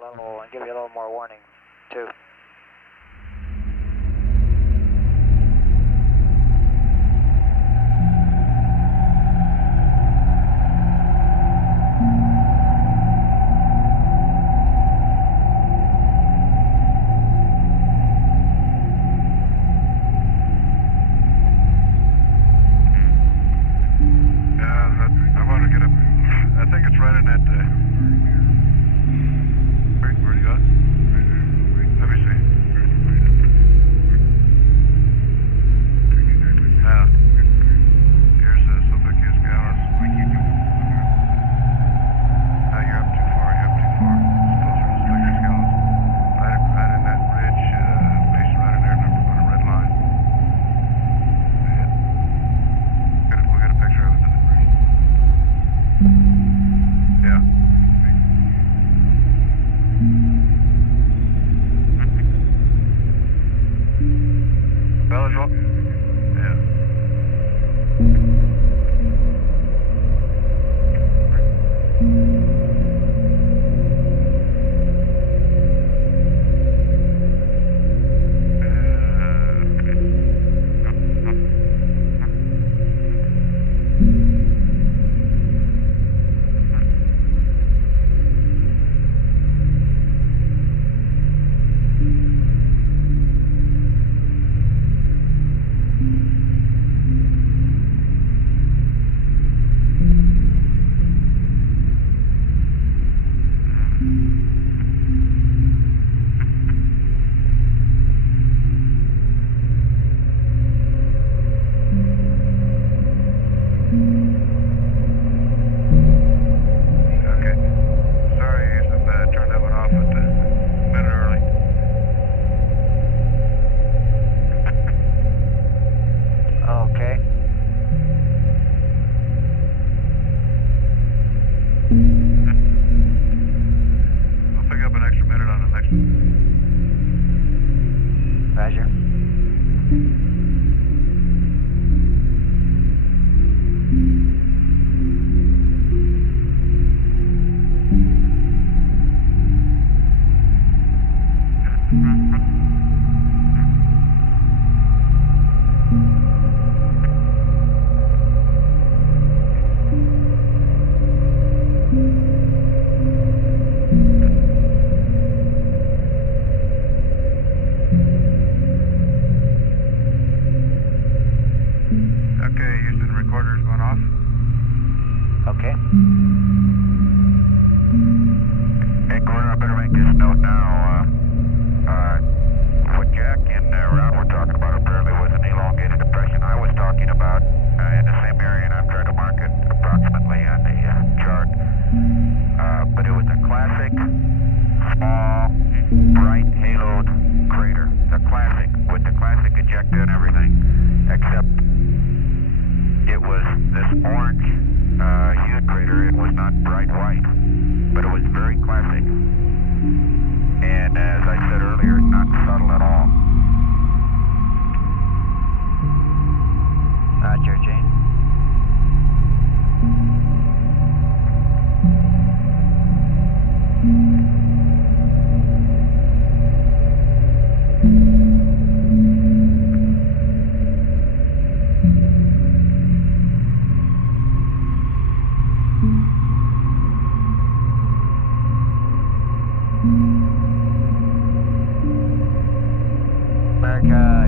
level and give you a little more warning, too.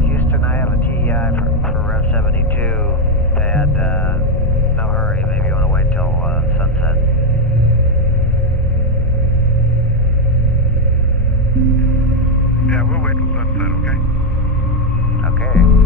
Houston, I have a TEI for Rev 72. Pad, no hurry. Maybe you want to wait till sunset. Yeah, we'll wait till sunset, okay? Okay.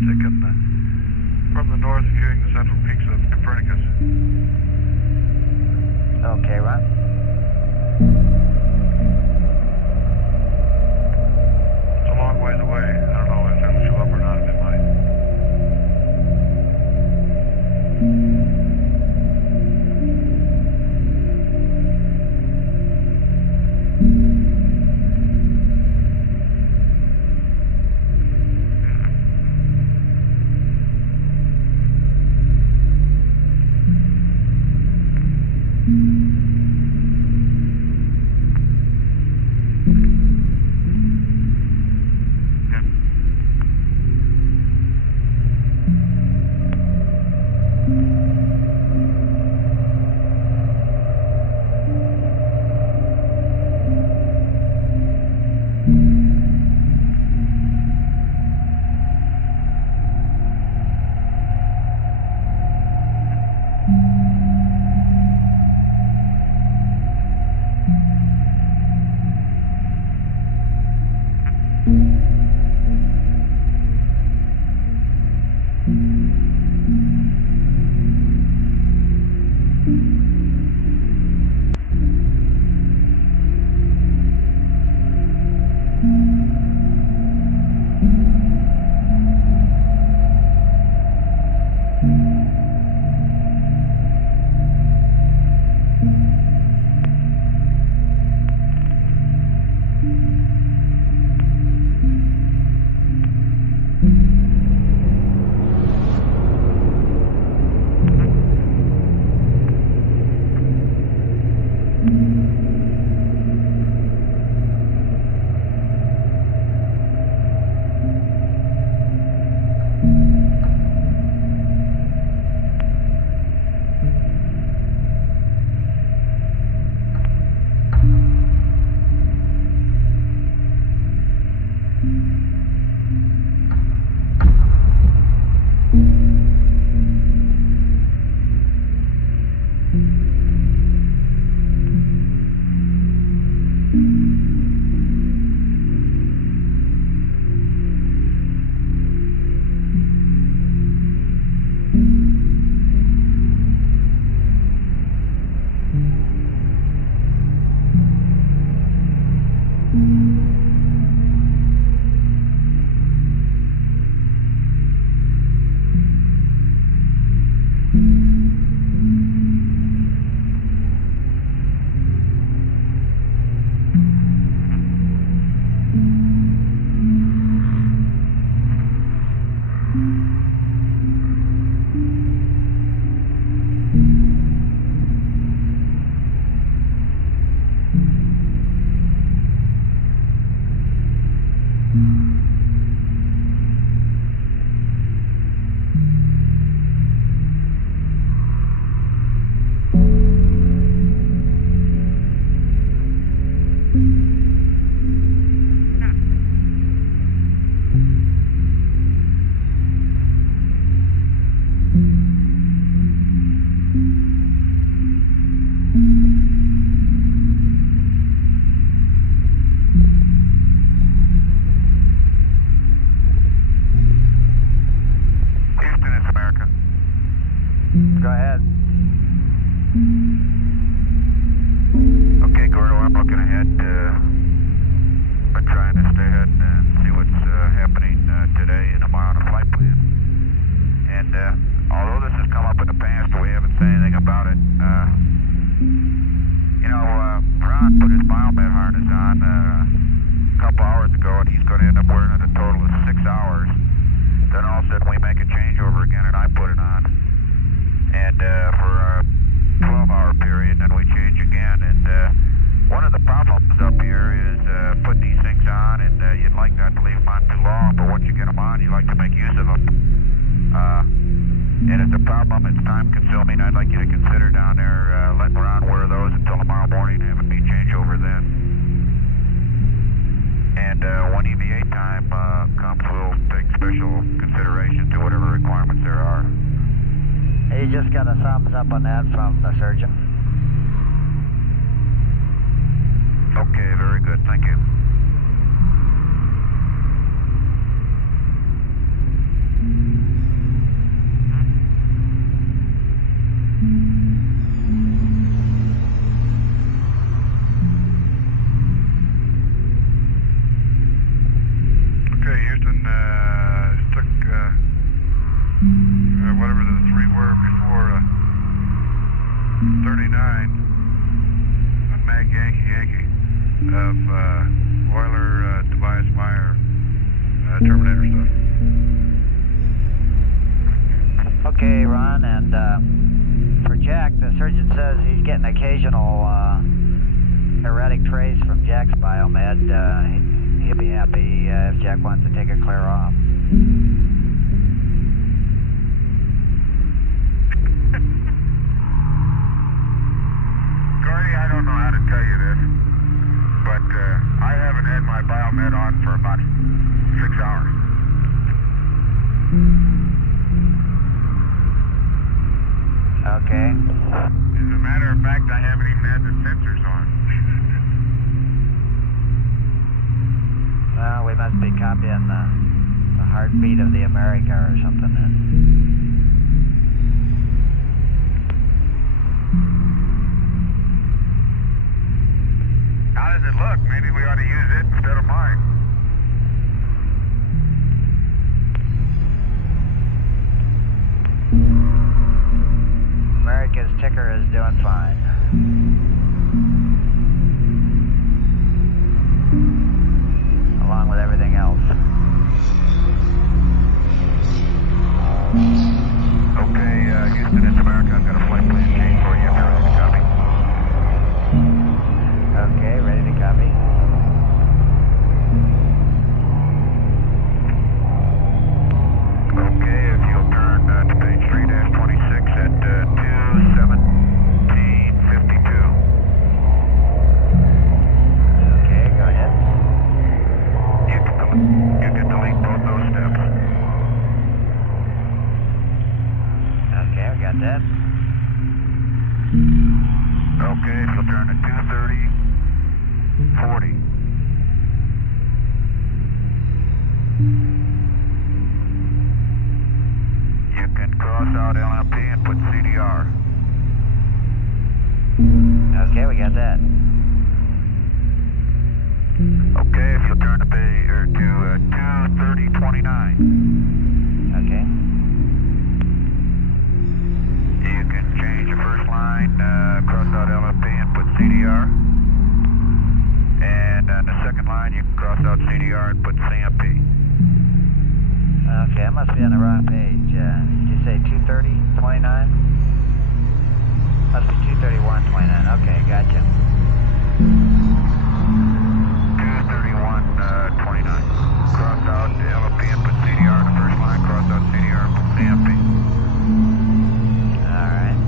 We're taking from the north, viewing the central peaks of Copernicus. Okay, Ron. It's a long ways away. I don't know if it'll show up or not. It might. Go ahead. Okay, Gordo, I'm looking ahead. Been trying to stay ahead and see what's happening today and tomorrow on the flight plan. And although this has come up in the past, we haven't said anything about it. Ron put his biomed harness on a couple hours ago, and he's going to end up wearing it a total of 6 hours. Then all of a sudden we make a changeover again, and I put it on. And for a 12-hour period, and then we change again. And one of the problems up here is putting these things on, and you'd like not to leave them on too long, but once you get them on, you like to make use of them. And it's a problem, it's time-consuming. I'd like you to consider down there letting Ron wear those until tomorrow morning, having me change over then. And when EVA time comes, we'll take special consideration to whatever requirements there are. He just got a thumbs up on that from the surgeon. Okay, very good. Thank you. 29 on Mag Yankee of Euler, Tobias Meyer, Terminator stuff. Okay, Ron, and for Jack, the surgeon says he's getting occasional erratic trace from Jack's biomed. He'll be happy if Jack wants to take a clear off. Gordy, I don't know how to tell you this, but I haven't had my biomed on for about 6 hours. Okay. As a matter of fact, I haven't even had the sensors on. Well, we must be copying the heartbeat of the America or something then. How does it look? Maybe we ought to use it instead of mine. America's ticker is doing fine. Along with everything else. Okay, Houston, it's America. I've got a flight plan change for you. If you're ready to copy. Okay, ready to copy. Okay, if you'll turn to page 3-26 at 2:17:52. Okay, go ahead. You can delete both those steps. Okay, we got that. Okay, if you'll turn to 2:30:40. You can cross out LMP and put CDR. Okay, we got that. Okay, if you'll turn to page or to 2:30:29. Okay. You can change the first line, cross out LMP and put CDR. And on the second line, you can cross out CDR and put CMP. Okay, I must be on the wrong page. Did you say 2:30:29? Must be 2:31:29. Okay, gotcha. 2:31:29. Cross out the LMP and put CDR on the first line, cross out CDR and put CMP. All right.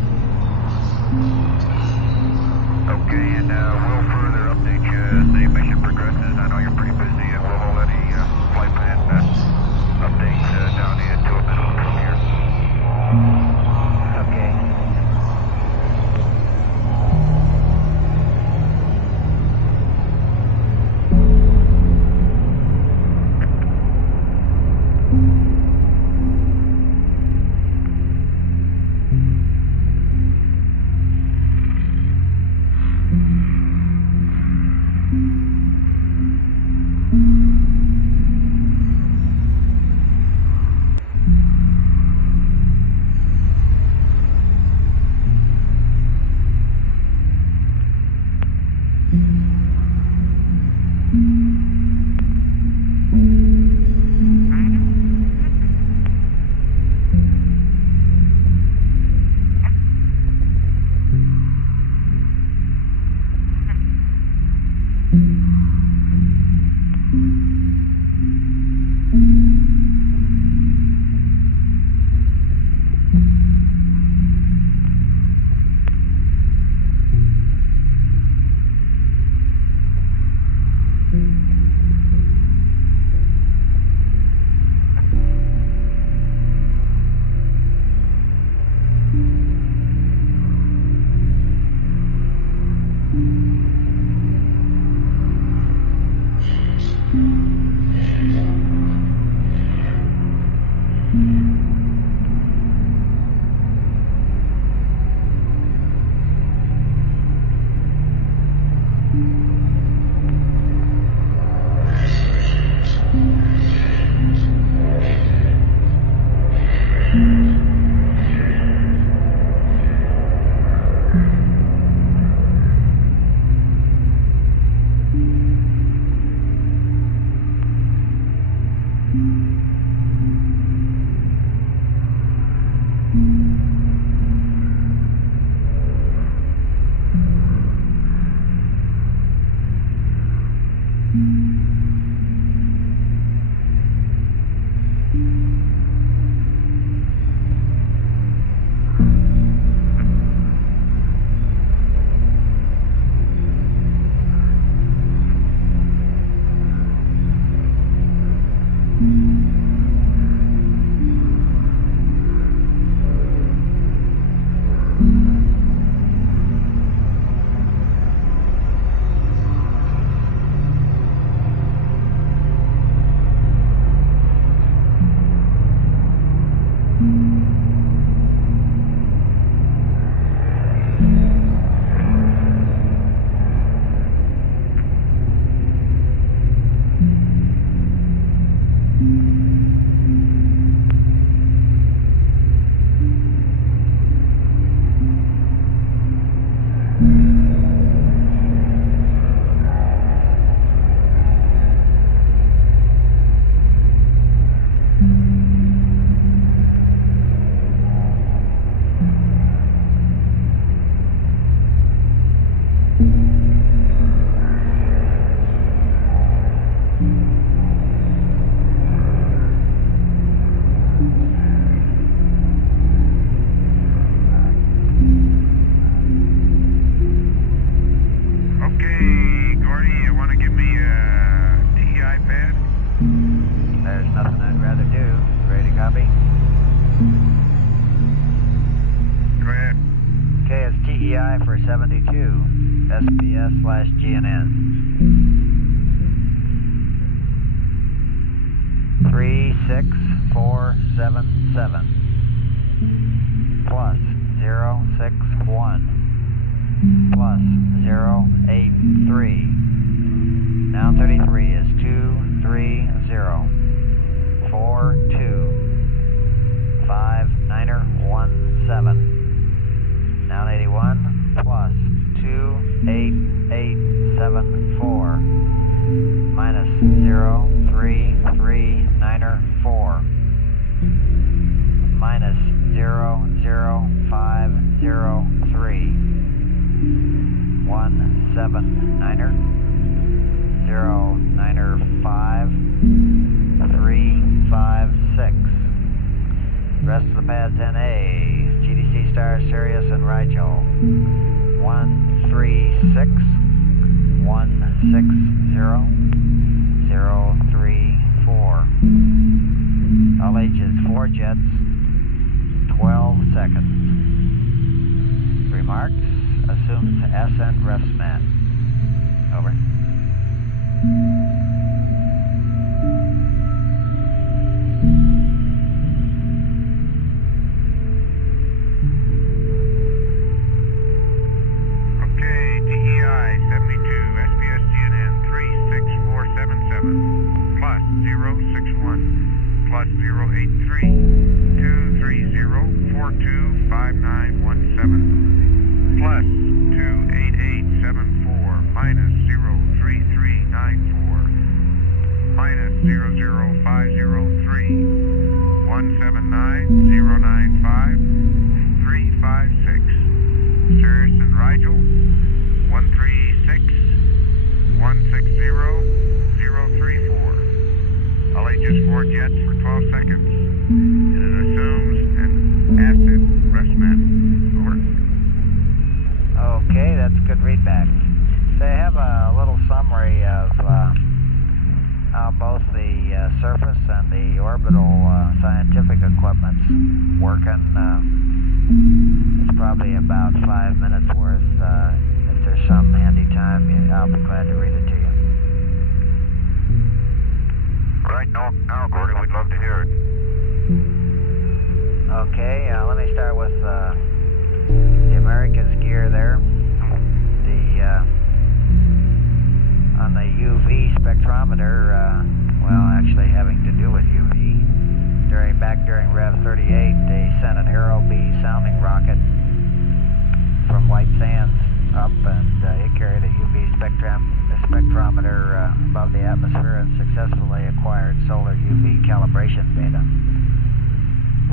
Okay, and we'll further update you as the mission progresses. I know you're pretty busy, and we'll hold any flight plan updates down to a minimum from here. Okay. For 72, SPS/GNN. 36477 plus 061 plus 083. Now 33 is 2304259er17. Now 81 plus 28874 minus 0339er4 minus 00503 179er 09er5 356. Rest of the pads NA, GDC Star, Sirius, and Rigel. 136 160 034. All ages 4 jets, 12 seconds. Remarks, assumes ascent refs man. Over. Plus 061 plus 083 230 425917 plus 28874 minus 03394 minus 00503 179 095 356. Sirius and Rigel 136 160 034. All ages 4 jets for 12 seconds. And it assumes an ascent refsman. Over. Okay, that's a good readback. So I have a little summary of how both the surface and the orbital scientific equipment's working. It's probably about 5 minutes worth. If there's some handy time, I'll be glad to read it to you. Right now, Gordy, we'd love to hear it. Okay, let me start with the America's gear there. On the UV spectrometer, well, actually having to do with UV, back during Rev 38, they sent an Aero B sounding rocket from White Sands up, and it carried a UV spectrometer above the atmosphere and successfully acquired solar UV calibration data.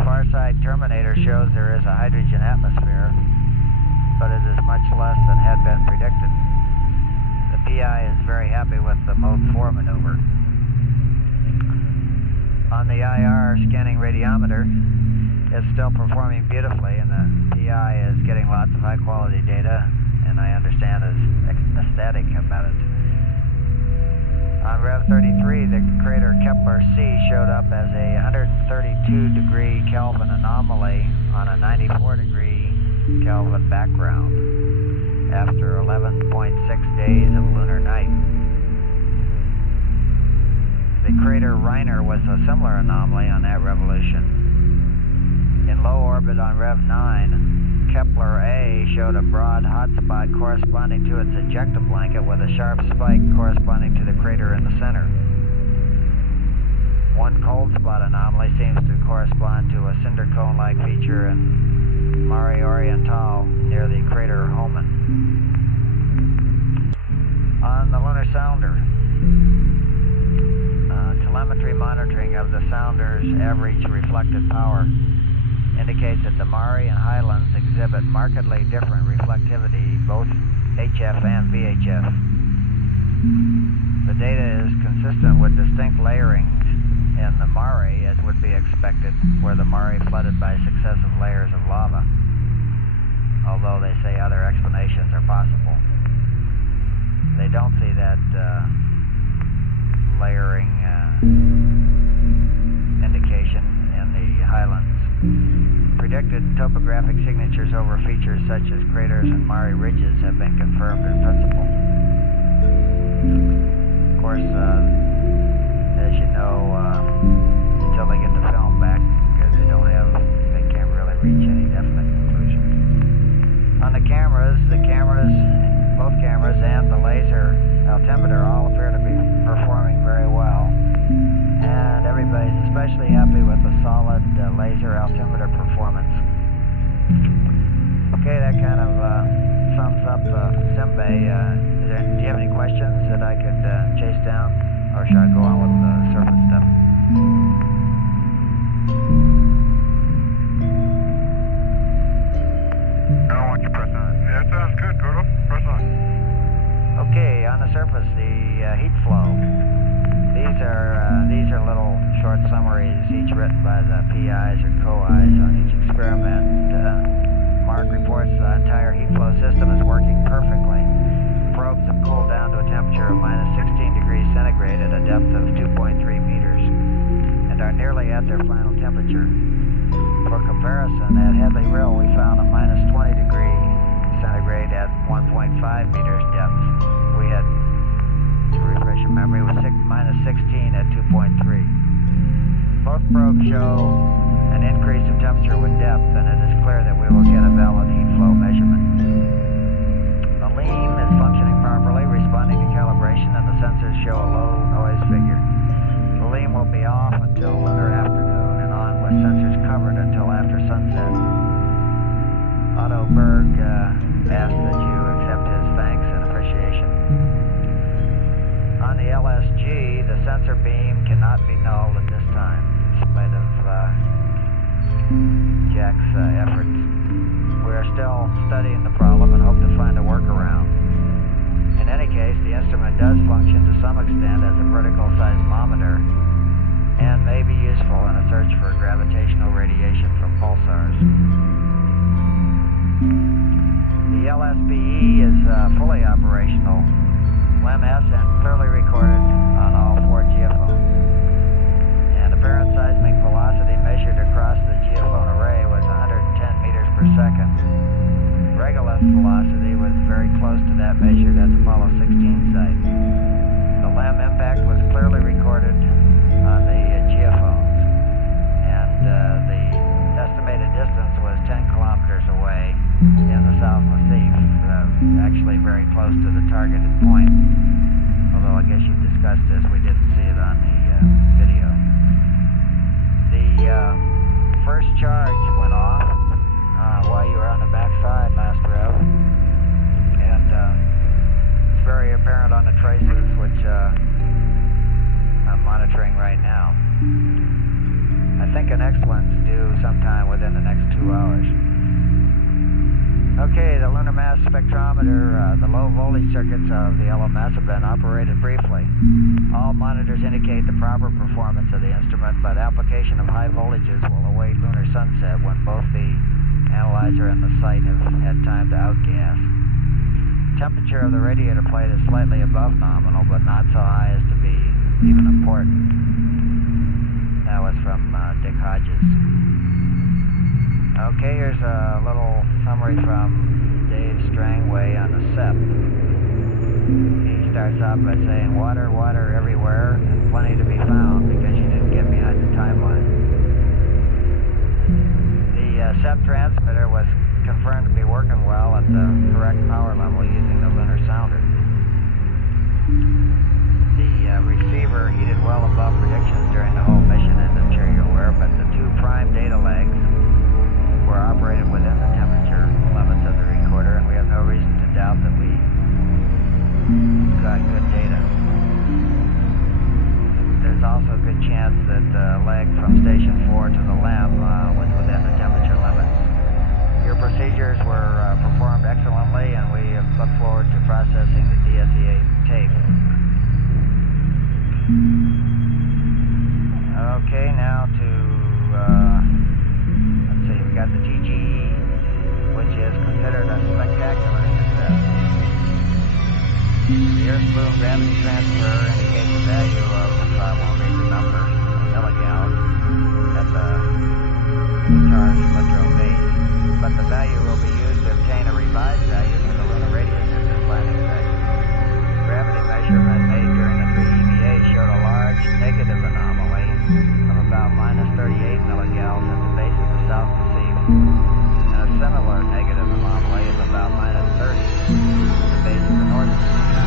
Farside Terminator shows there is a hydrogen atmosphere, but it is much less than had been predicted. The PI is very happy with the Mode 4 maneuver. On the IR scanning radiometer, it's still performing beautifully, and the PI is getting lots of high-quality data, and I understand is ecstatic about it. On Rev 33, the crater Kepler-C showed up as a 132-degree Kelvin anomaly on a 94-degree Kelvin background after 11.6 days of lunar night. The crater Reiner was a similar anomaly on that revolution. In low orbit on Rev 9, Kepler-A showed a broad hotspot corresponding to its ejecta blanket with a sharp spike corresponding to the crater in the center. One cold spot anomaly seems to correspond to a cinder cone-like feature in Mare Orientale near the crater Hohmann. On the lunar sounder, telemetry monitoring of the sounder's average reflected power indicates that the Mare and Highlands exhibit markedly different reflectivity, both HF and VHF. The data is consistent with distinct layerings in the Mare, as would be expected, where the Mare flooded by successive layers of lava, although they say other explanations are possible. They don't see that layering indication in the Highlands. Predicted topographic signatures over features such as craters and Mare ridges have been confirmed in principle. Of course, as you know, until they get the film back, they can't really reach any definite conclusions. On the cameras, both cameras and the laser altimeter all appear to be performing very well, and everybody's especially happy with the solid laser altimeter performance. Okay, that kind of sums up SimBay. Do you have any questions that I could chase down, or should I go on with the surface stuff? No, why don't you press on? Yeah, that sounds good. Go to press on. Okay, on the surface, the heat flow. These are little short summaries, each written by the PIs or co-Is on each experiment. Mark reports the entire heat flow system is working perfectly. Probes have cooled down to a temperature of minus 16 degrees centigrade at a depth of 2.3 meters and are nearly at their final temperature. For comparison, at Headley Rill, we found a minus 20 degree centigrade at 1.5 meters depth. We had, to refresh your memory, was minus 16 at 2.3. Both probes show an increase of temperature with depth, and it is clear that we will get a valid heat flow measurement. The LEAM is functioning properly, responding to calibration, and the sensors show a low noise figure. The LEAM will be off until lunar afternoon and on with sensors covered until after sunset. Otto Berg asked that you accept his thanks and appreciation. On the LSG, the sensor beam cannot be nulled at this time, in spite of Jack's efforts. We are still studying the problem and hope to find a workaround. In any case, the instrument does function to some extent as a vertical seismometer and may be useful in a search for gravitational radiation from pulsars. The LSBE is fully operational, LEM-S, and clearly recorded on all 4 geophones. And apparent seismic velocity measured across the geophone array was 110 meters per second. Regolith velocity was very close to that measured at the Apollo 16 site. The LEM impact was clearly recorded on the geophones, and the estimated distance was 10 kilometers away in the South Massif, actually very close to the targeted point. Although I guess you discussed this, we didn't see it on the video. The first charge went off while you were on the backside last rev, and it's very apparent on the traces, which I'm monitoring right now. I think the next one's due sometime within the next 2 hours. Okay, the lunar mass spectrometer, the low voltage circuits of the LMS have been operated briefly. All monitors indicate the proper performance of the instrument, but application of high voltages will await lunar sunset when both the analyzer and the site have had time to outgas. Temperature of the radiator plate is slightly above nominal, but not so high as to be even important. That was from Dick Hodges. Okay, here's a little summary from Dave Strangway on the SEP. He starts off by saying, water, water everywhere, and plenty to be found because you didn't get behind the timeline. The SEP transmitter was confirmed to be working well at the correct power level using the lunar sounder. The receiver heated well above predictions during the whole mission, and I'm sure you're aware, but the two prime data legs were operated within the temperature limits of the recorder, and we have no reason to doubt that we got good data. There's also a good chance that the leg from Station 4 to the lab was within the temperature limits. Your procedures were performed excellently, and we look forward to processing the DSEA tape. Okay, now to we got the TGE, which is considered a spectacular success. The Earth Moon gravity transfer indicates the value of I won't read the numbers, milligauss, at the Taurus Littrow base, but the value will be used to obtain a revised value for the lunar radius at this landing site. Gravity measurement made during the pre-EVA showed a large negative anomaly of about minus 38 milligauss at the base of the South Pacific, and a similar negative anomaly of about minus 30 at the base of the North Pacific.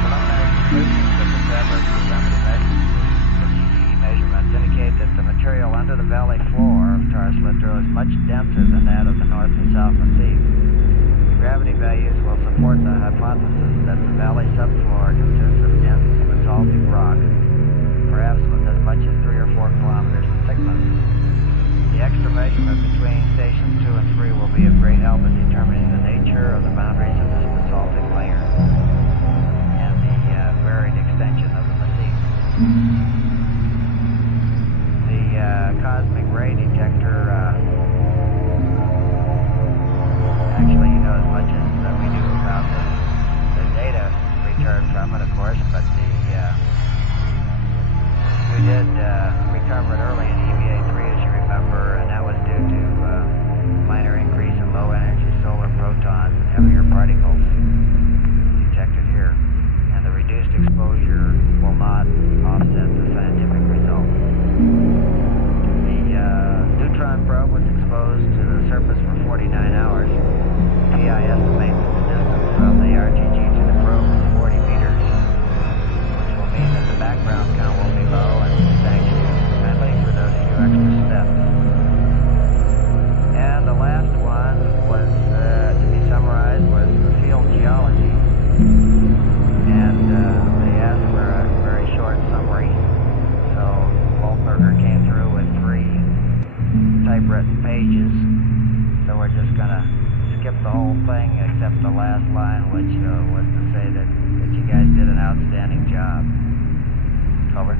Preliminary conclusions of the traverse measurements indicate that the material under the valley floor of Taurus Littrow is much denser than that of the North and South Pacific. Gravity values will support the hypothesis that the valley subfloor consists of dense basaltic rock, perhaps with as much as 3 or 4 kilometers in thickness. The extra measurement between stations 2 and 3 will be of great help in determining the nature of the boundaries of this basaltic layer and the varied extension of the massif. The cosmic ray detector, actually, you know as much as we do about the data returned from it, of course, but we did recover it early in EVA 3, as you remember, and that was due to minor increase in low-energy solar protons and heavier particles detected here, and the reduced exposure will not offset the scientific result. The neutron probe was exposed to the surface for 49 hours. TI estimates that the distance from the RTG to the probe is 40 meters, which will mean that the background count will be low, and thank you kindly for those few extra steps. And the last one was, to be summarized, was the field geology. And they asked for a very short summary, so Waltberger came through with 3 typewritten pages. So we're just going to skip the whole thing except the last line, which was to say that you guys did an outstanding job. Over.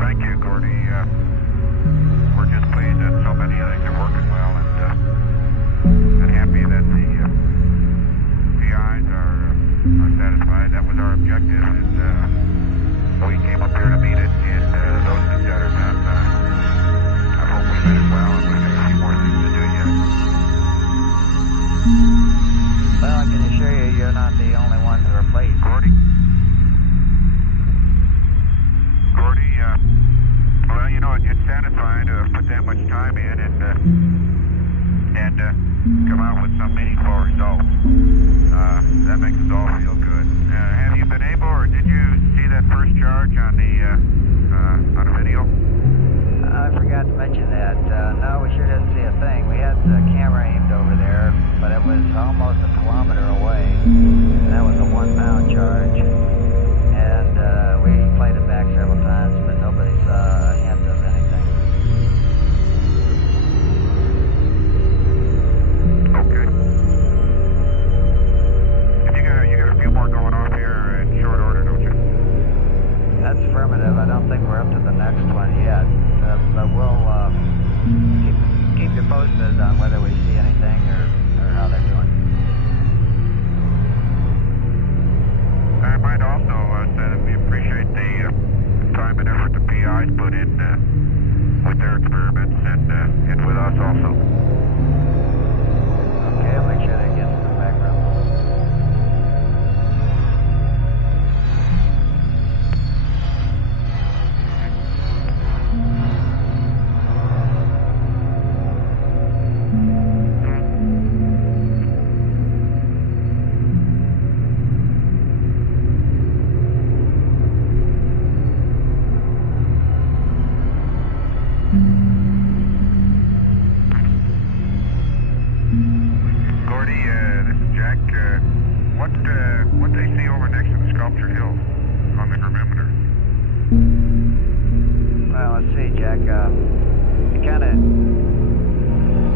Thank you, Gordy. We're just pleased that so many things are working well, and happy that the PIs are satisfied. That was our objective, and we came up here to meet it, and those things that are done, I hope we met it well, and we've got a few more things to do yet. Well, I can assure you, you're not the only ones who are pleased. Gordy? Gordy, well, you know, it's satisfying to put that much time in and come out with some meaningful results. That makes us all feel good. Have you been able, or did you see that first charge on a video? I forgot to mention that. No, we sure didn't see a thing. We had the camera aimed over there, but it was almost a kilometer away. And that was a 1-pound charge. And we played it back several times, but nobody saw Sculpture Hill on the gravimeter. Well, let's see, Jack. You kind of...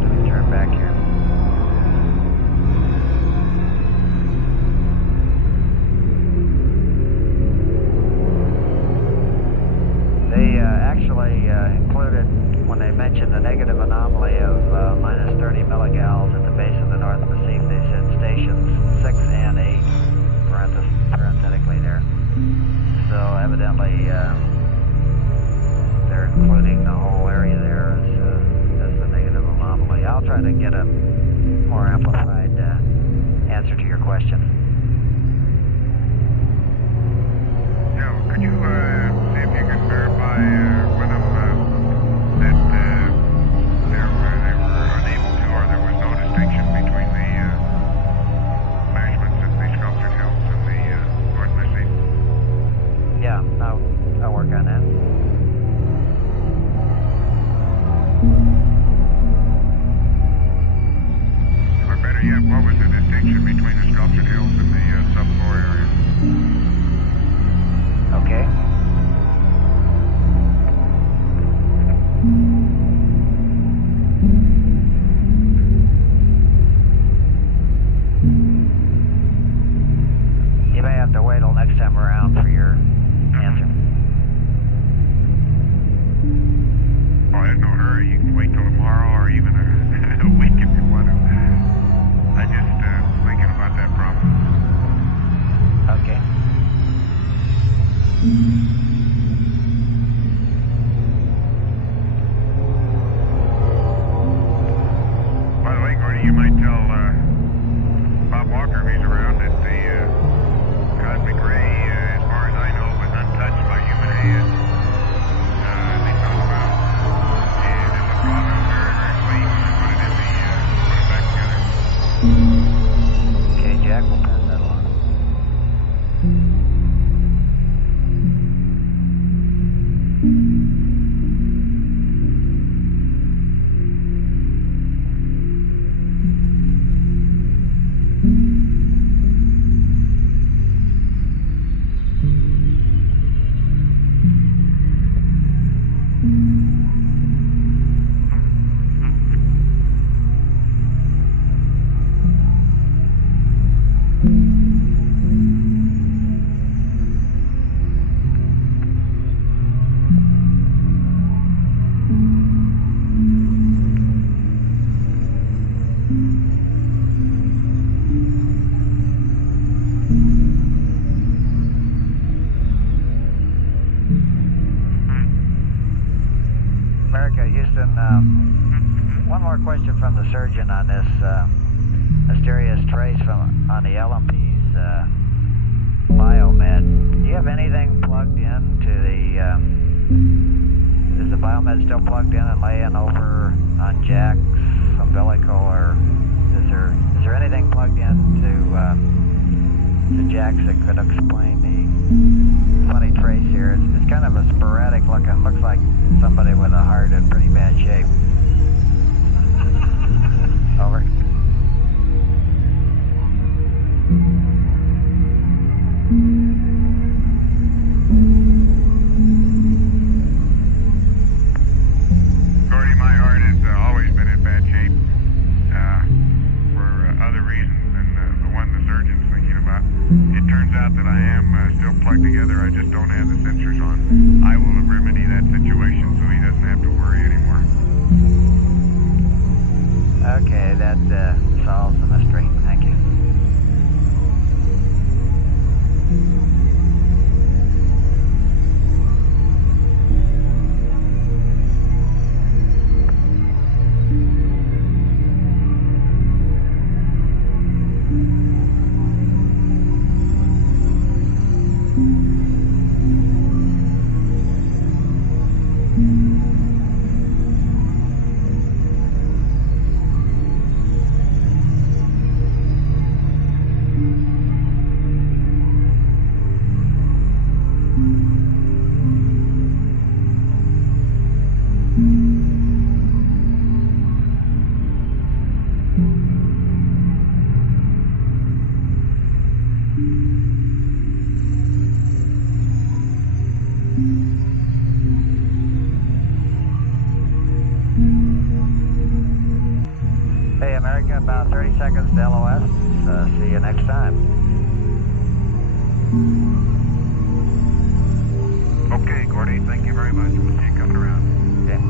Let me turn back here. They actually included, when they mentioned the negative anomaly of minus 30 milligals at the base of the North Massif, they said stations 6 and 8, parenthetically there. So evidently they're including the whole area there as the negative anomaly. I'll try to get a more amplified answer to your question. Yeah, could you see if you can verify with them that they were unable to, or there was no distinction between the measurements at the Sculptured Hills and the North Massif? Yeah, I'll work on that. Or better yet, what was the distinction between the Sculptured Hills and the subfloor area? Okay. You may have to wait till next time around for your answer. Oh, there's no hurry. You can wait till tomorrow or even a week if you want to. I just thinking about that problem. Okay. By the way, Gordy, you might tell Bob Walker if he's around that the cosmic ray, as far as I know, was untouched by human hand. They talk about, and if the problem is very, very late, put it in the, put it back together. Okay, Jack, we'll pass that along. America, Houston, one more question from the surgeon on this mysterious trace on the LMP's biomed. Do you have anything plugged in to the, is the biomed still plugged in and laying over on Jack's umbilical, or is there anything plugged in to Jack's that could explain the funny trace here? It's kind of a sporadic looking, looks like somebody with a heart in pretty bad shape. Over. Gordy, my heart has always been in bad shape for other reasons than the one the surgeon's thinking about. It turns out that I am still plugged together. I just don't have the sensors on. I will remedy that situation so he doesn't have to worry anymore. Okay, that solves the mystery. Thank you. about 30 seconds to LOS. See you next time. Okay, Gordy, thank you very much. We'll see you coming around. Okay.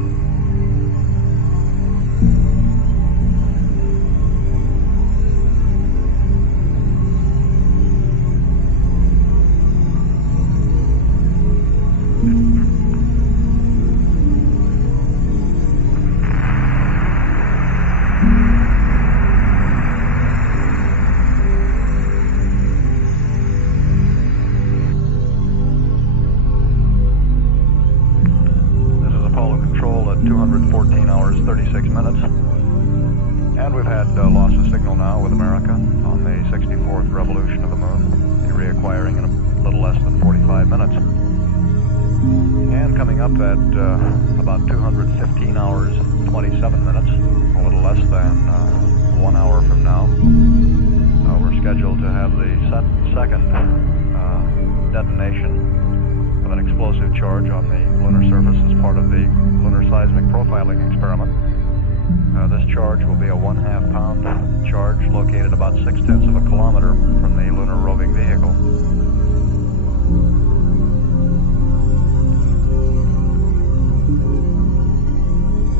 This is Apollo Control at 214 hours, 36 minutes. And we've had loss of signal now with America on the 64th revolution of the moon. Be reacquiring in a little less than 45 minutes. And coming up at about 215 hours, 27 minutes, a little less than 1 hour from now, we're scheduled to have the second detonation of an explosive charge on the lunar surface as part of the lunar seismic profiling experiment. This charge will be a 1/2 pound charge located about 6/10 of a kilometer from the lunar roving vehicle.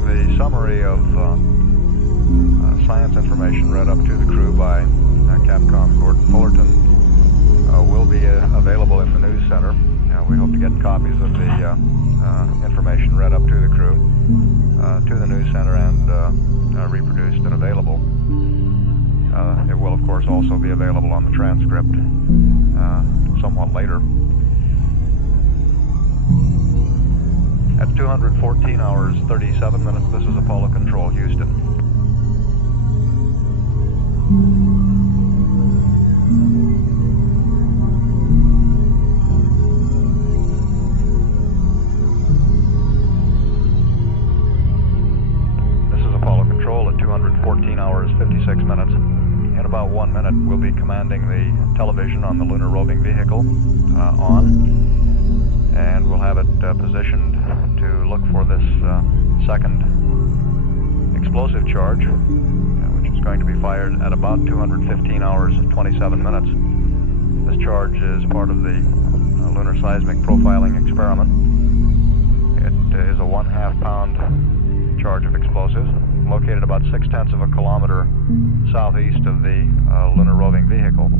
The summary of science information read up to the crew by Capcom Gordon Fullerton will be available in the news center. We hope to get copies of the information read up to the crew to the news center and reproduced and available. It will, of course, also be available on the transcript somewhat later. At 214 hours, 37 minutes, this is Apollo Control, Houston. This is Apollo Control at 214 hours, 56 minutes. In about 1 minute, we'll be commanding the television on the lunar roving vehicle and we'll have it positioned to look for this second explosive charge, which is going to be fired at about 215 hours and 27 minutes. This charge is part of the lunar seismic profiling experiment. It is a 1/2 pound charge of explosives located about 6/10 of a kilometer southeast of the lunar roving vehicle.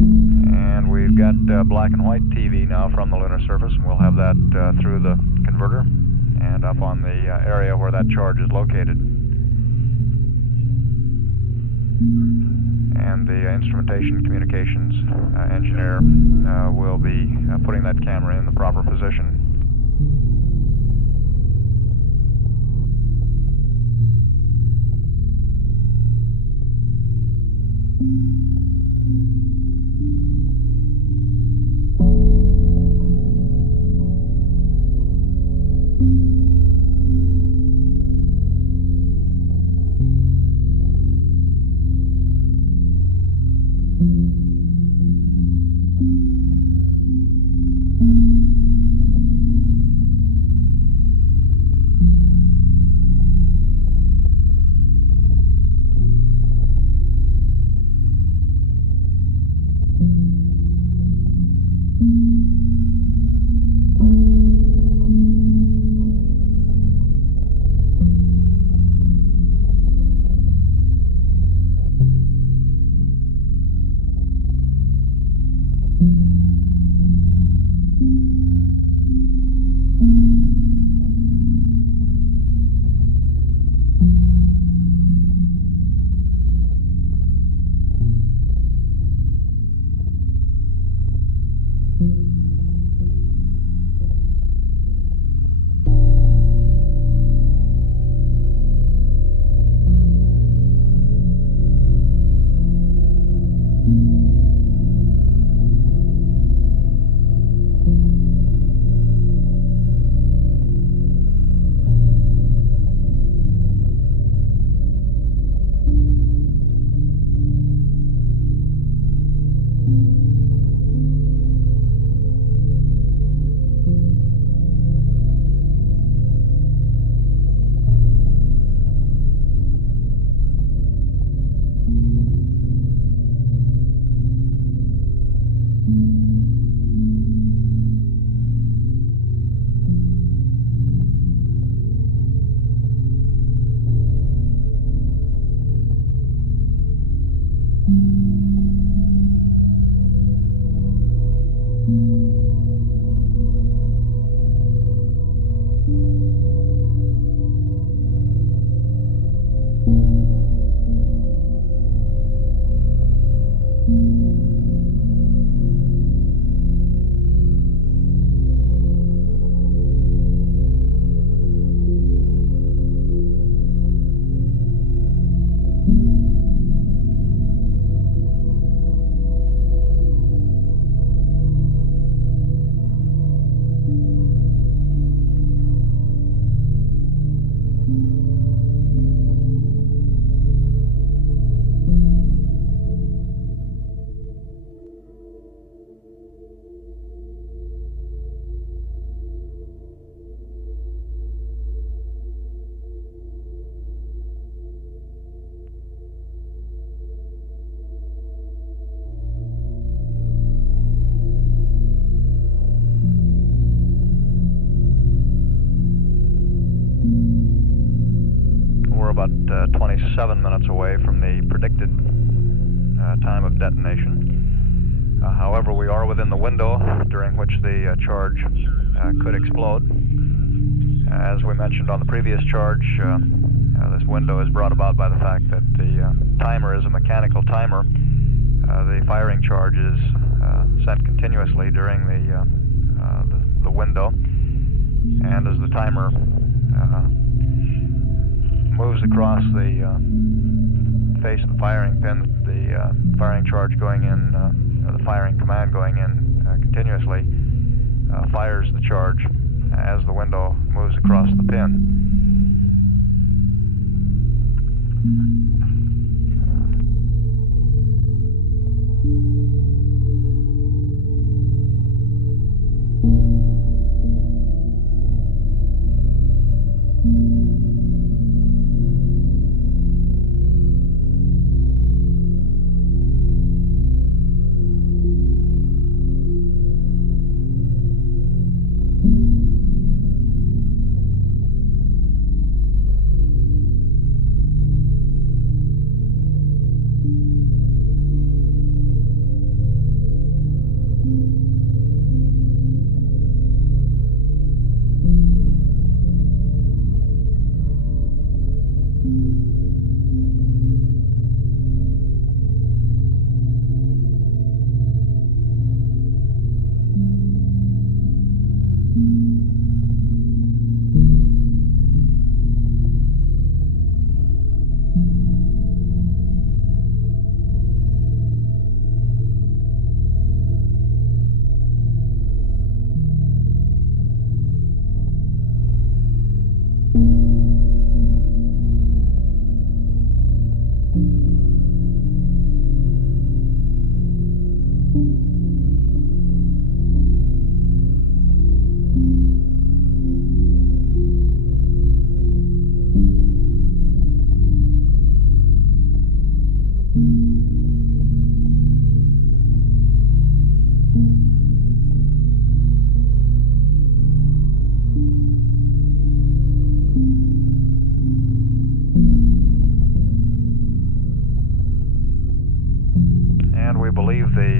And we've got black and white TV now from the lunar surface, and we'll have that through the converter and up on the area where that charge is located. And the instrumentation communications engineer will be putting that camera in the proper position. we're about 27 minutes away from the predicted time of detonation. However, we are within the window during which the charge could explode. As we mentioned on the previous charge, this window is brought about by the fact that the timer is a mechanical timer. The firing charge is sent continuously during the window, and as the timer moves across the face of the firing pin, the firing charge going in, or the firing command going in continuously, fires the charge as the window moves across the pin.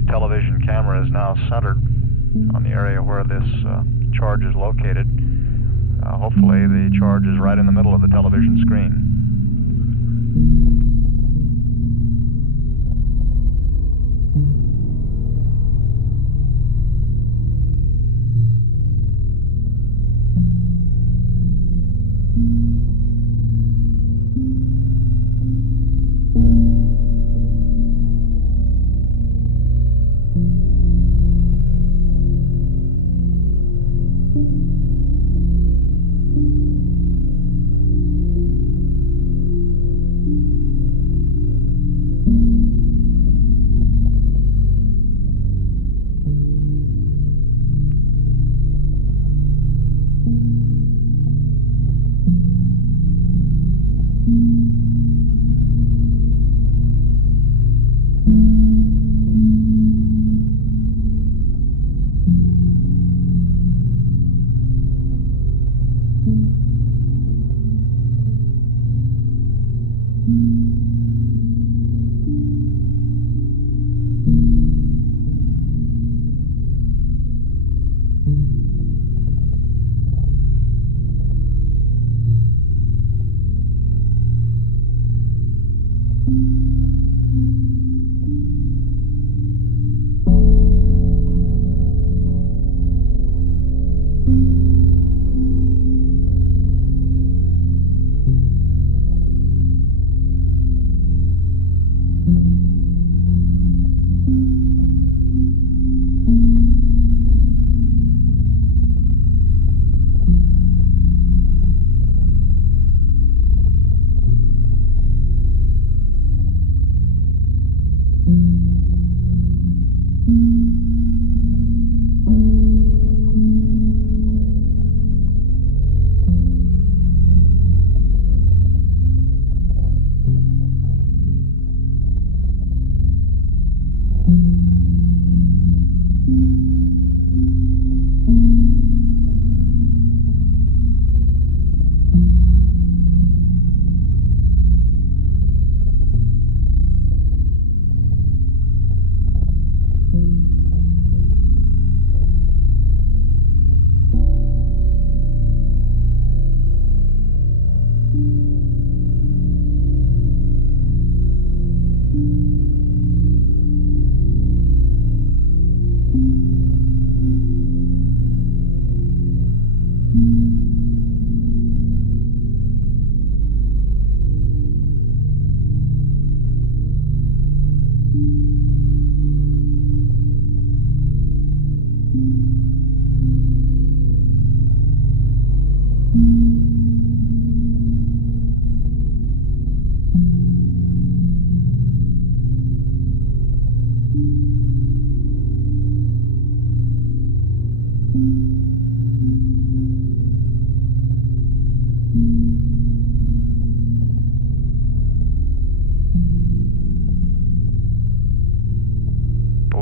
Television camera is now centered on the area where this charge is located. Hopefully the charge is right in the middle of the television screen.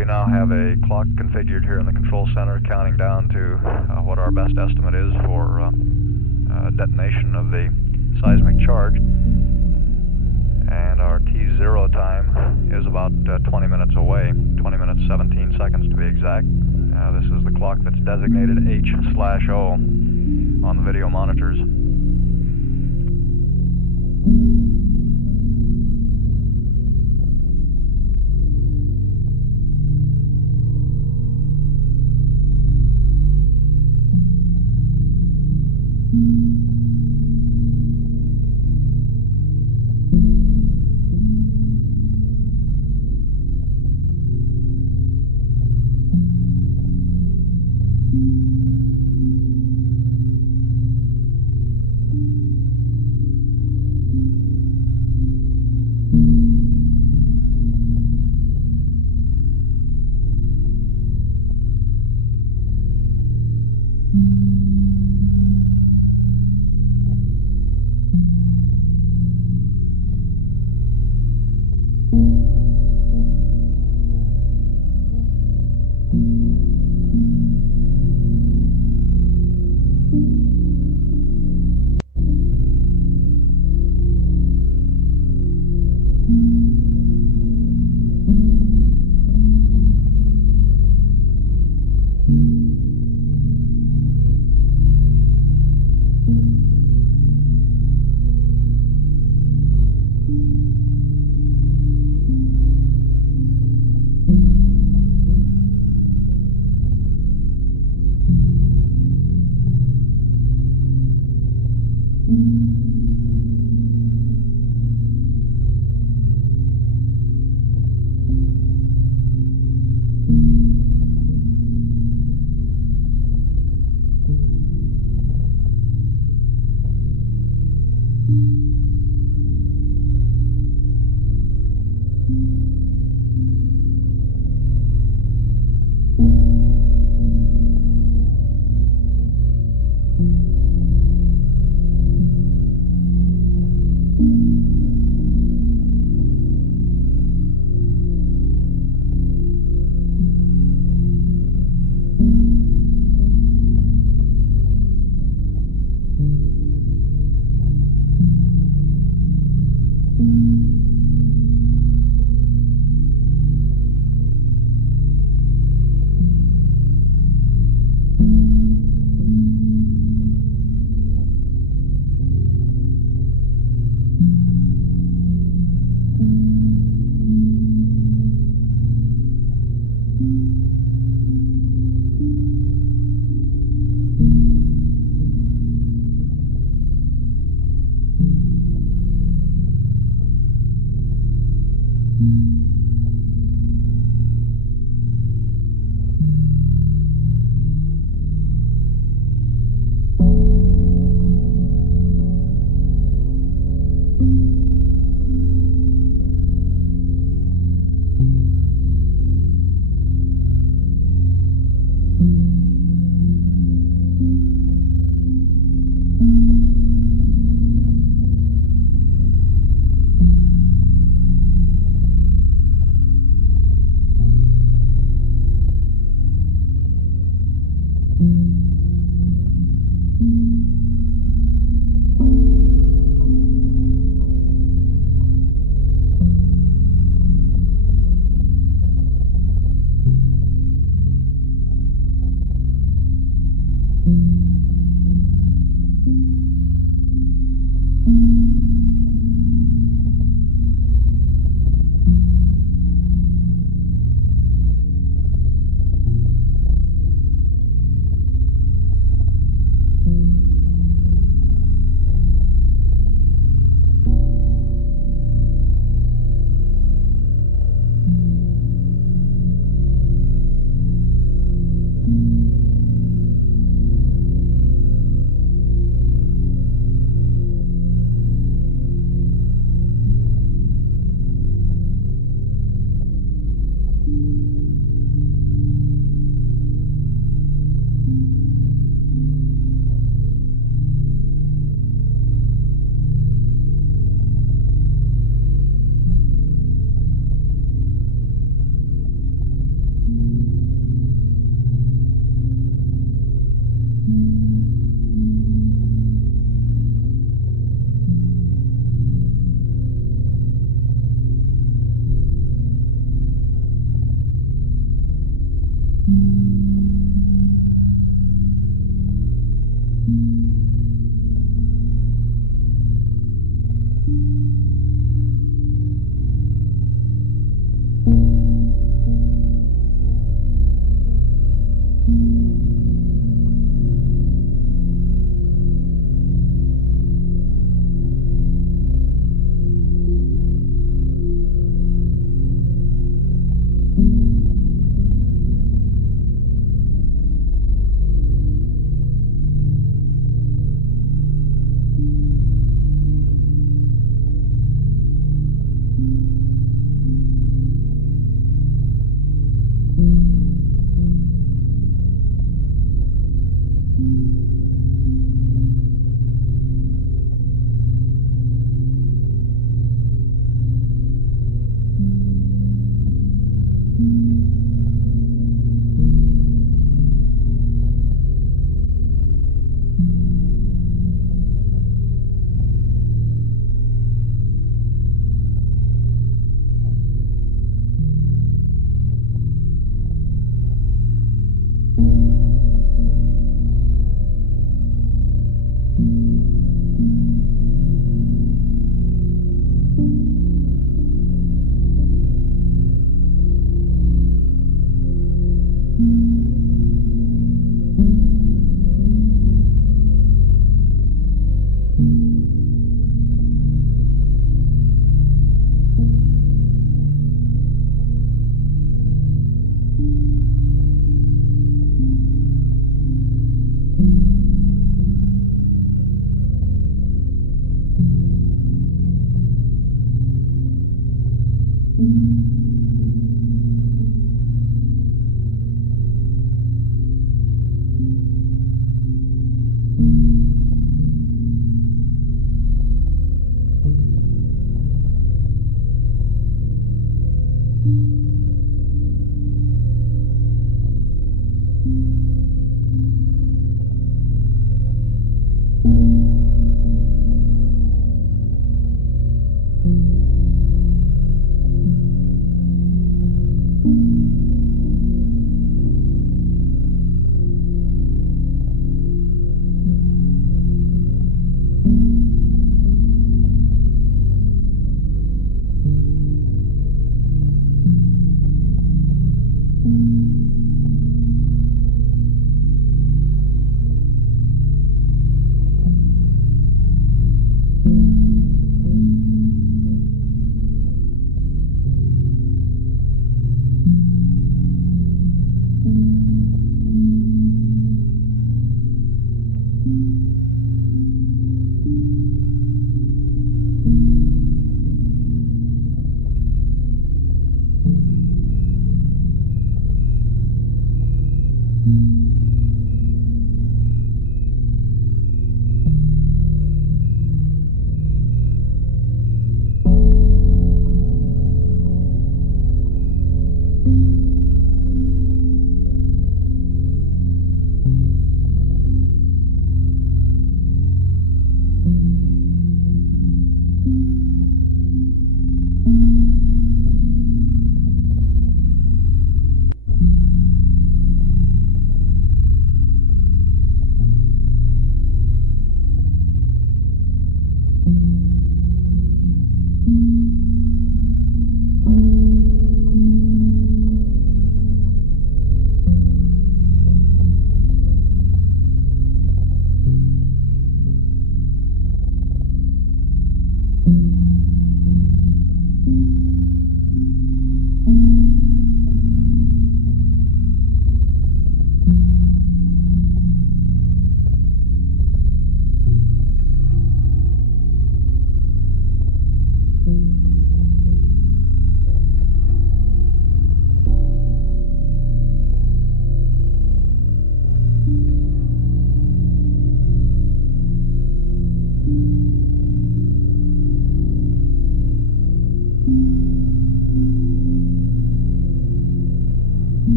we now have a clock configured here in the control center counting down to what our best estimate is for detonation of the seismic charge. And our T0 time is about 20 minutes away, 20 minutes 17 seconds to be exact. This is the clock that's designated H/O on the video monitors.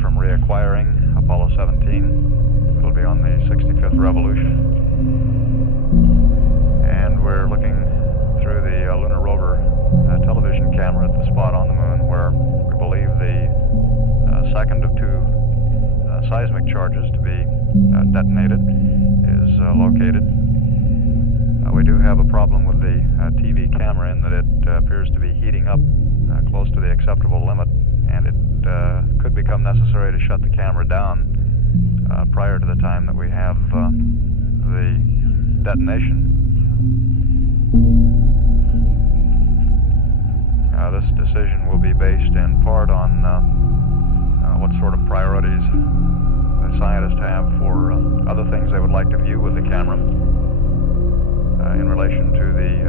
from reacquiring Apollo 17. It'll be on the 65th revolution. And we're looking through the lunar rover television camera at the spot on the moon where we believe the second of two seismic charges to be detonated is located. We do have a problem with the TV camera in that it appears to be heating up close to the acceptable limit, and it could become necessary to shut the camera down prior to the time that we have the detonation. This decision will be based in part on what sort of priorities the scientists have for other things they would like to view with the camera in relation to the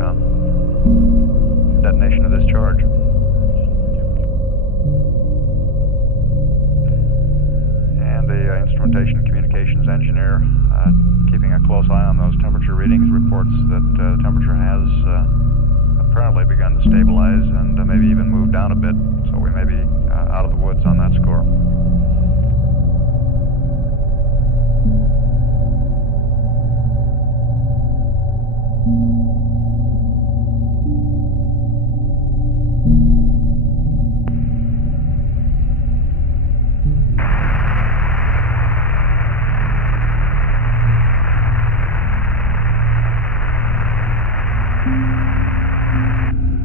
detonation of this charge. And the instrumentation communications engineer, keeping a close eye on those temperature readings, reports that the temperature has apparently begun to stabilize and maybe even move down a bit, so we may be out of the woods on that score.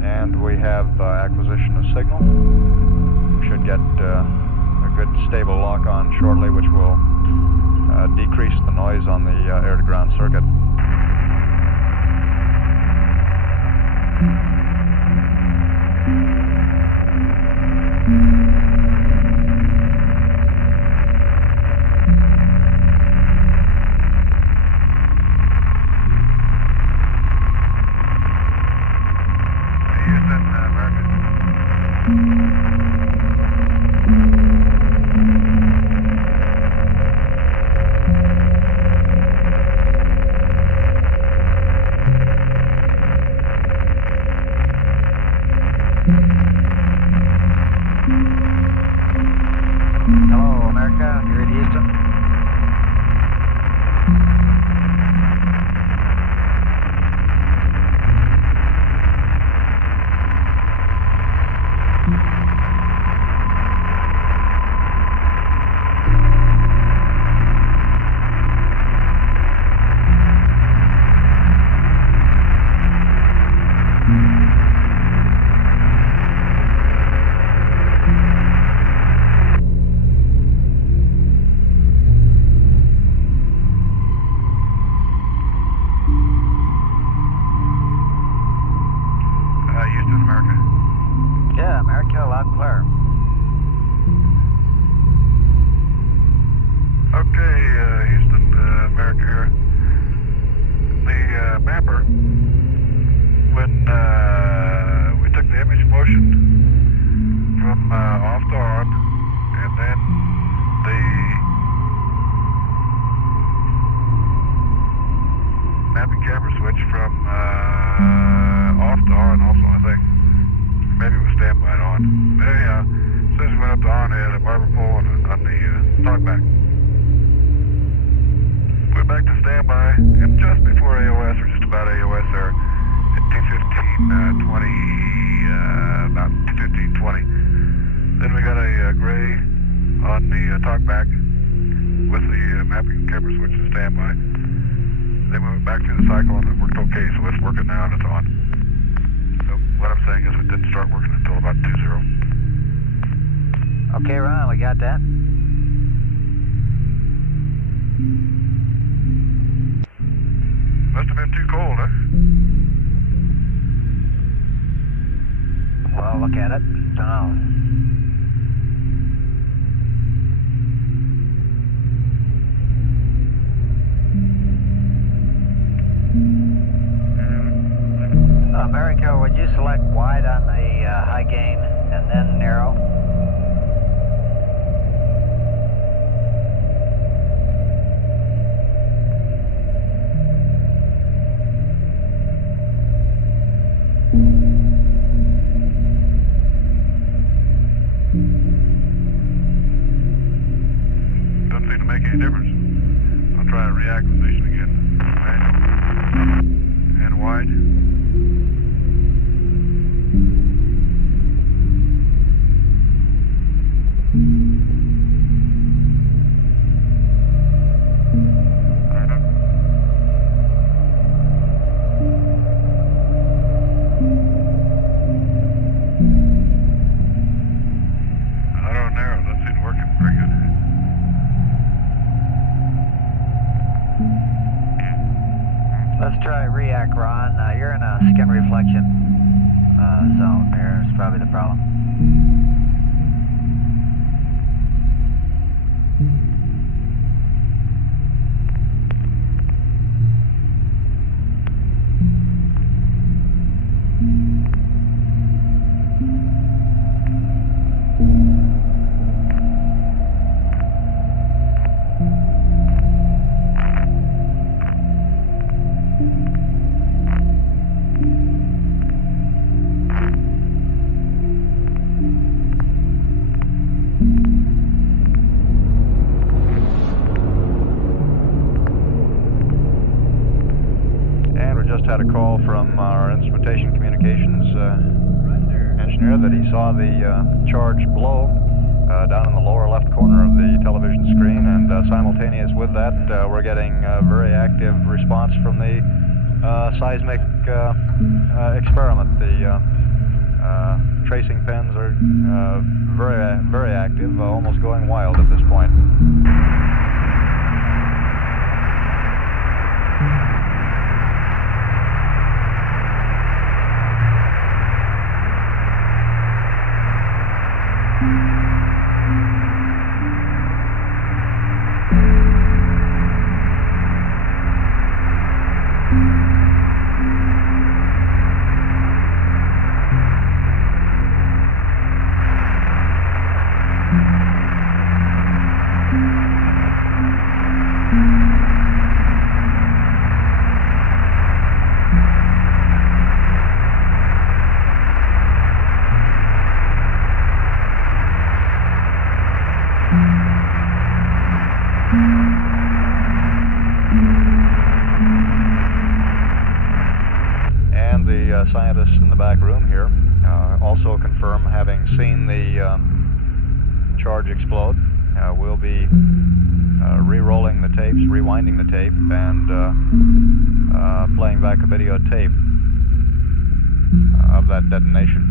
And we have acquisition of signal. We should get a good stable lock on shortly, which will decrease the noise on the air-to-ground circuit. Hello, America. You ready, Houston? Houston, America. Yeah, America, loud and clear. Okay, Houston, America here. The mapper, when we took the image motion from off to on, and then the mapping camera switch from off to on also, I think. Maybe it was standby to on. But anyhow, as soon as we went up to on, it had a barber pole on the talkback. We're back to standby, and just before AOS, or just about AOS there, at 2:15:20, about 2:15:20. Then we got a gray on the talkback with the mapping camera switch to standby. Then we went back through the cycle and it worked okay, so it's working now and it's on. So what I'm saying is it didn't start working until about 2:0. Okay, Ron, we got that. Must have been too cold, huh? Well, look at it. Don't know. America, would you select wide on the high gain and then narrow? 3AC, Ron. You're in a skin reflection zone there. It's probably the problem. Had a call from our instrumentation communications engineer that he saw the charge below down in the lower left corner of the television screen, and simultaneous with that we're getting a very active response from the seismic experiment. The tracing pens are very active, almost going wild at this point. And the scientists in the back room here also confirm having seen the charge explode. We'll be re-rolling the tapes, rewinding the tape, and playing back a videotape of that detonation.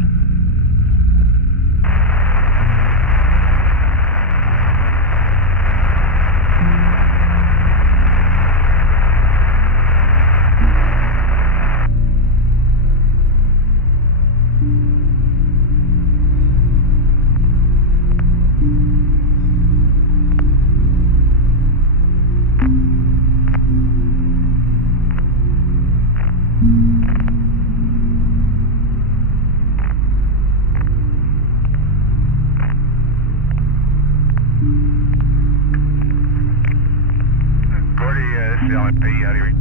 LNP, how do you read?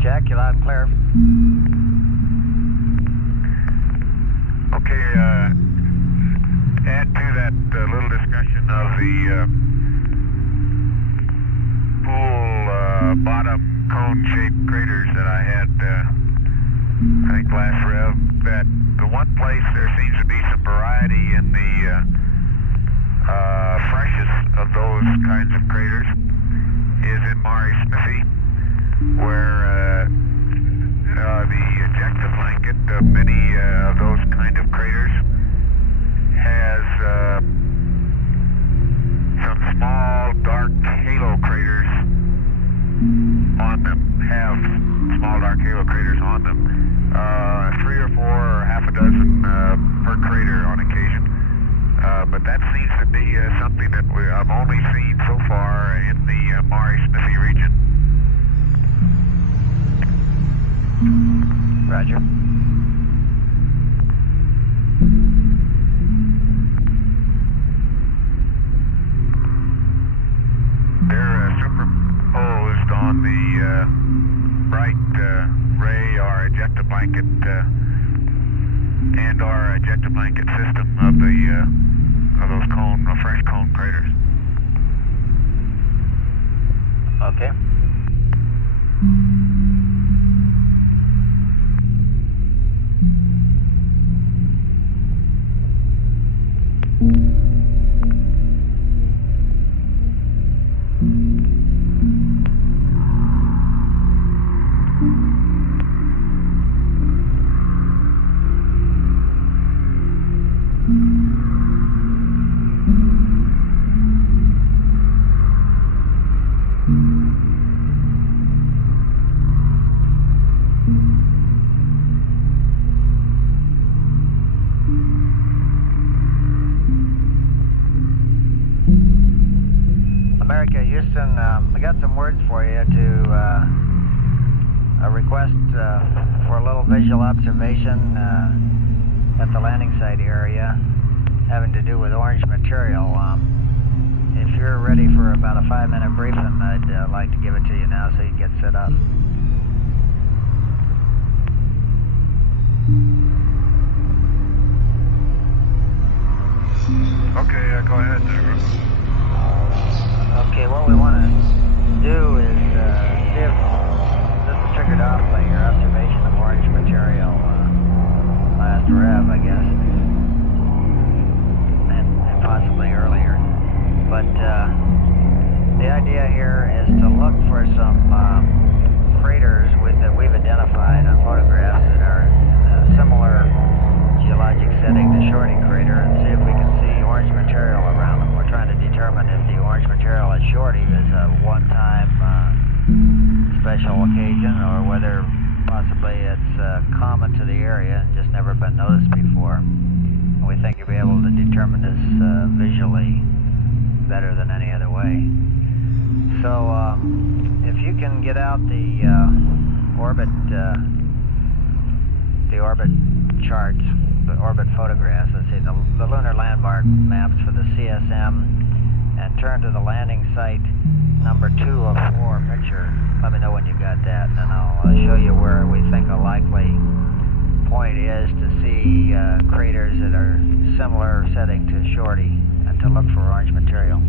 Jack, you're loud and clear. Okay, add to that little discussion of the pool bottom cone-shaped craters that I had, I think last rev, that the one place there seems to be some variety in the freshest of those kinds of craters is in Mare Smithy, where the ejecta blanket of many of those kind of craters has some small dark halo craters on them, have small dark halo craters on them, 3 or 4 or half a dozen per crater on occasion. But that seems to be something that I've only seen so far in the Mare Smithy region. Roger. They're superimposed on the bright ray or ejecta blanket and our ejecta blanket system of the of those fresh cone craters. Okay. Jackson, I got some words for you to a request for a little visual observation at the landing site area having to do with orange material. If you're ready for about a 5-minute briefing, I'd like to give it to you now so you can get set up. Okay, go ahead there. Okay, what we want to do is see if this is triggered off by your observation of orange material last rev, I guess, and possibly earlier. But the idea here is to look for some craters that we've identified on photographs that are in a similar geologic setting to Shorty Crater and see if we can see orange material around them. We're trying to determine if the orange material at Shorty is a one-time special occasion or whether possibly it's common to the area and just never been noticed before. And we think you'll be able to determine this visually better than any other way. So if you can get out the orbit charts, the orbit photographs, let's see, the lunar landmark maps for the CSM, and turn to the landing site number 2 of 4 picture. Let me know when you got that, and I'll show you where we think a likely point is to see craters that are similar setting to Shorty and to look for orange material.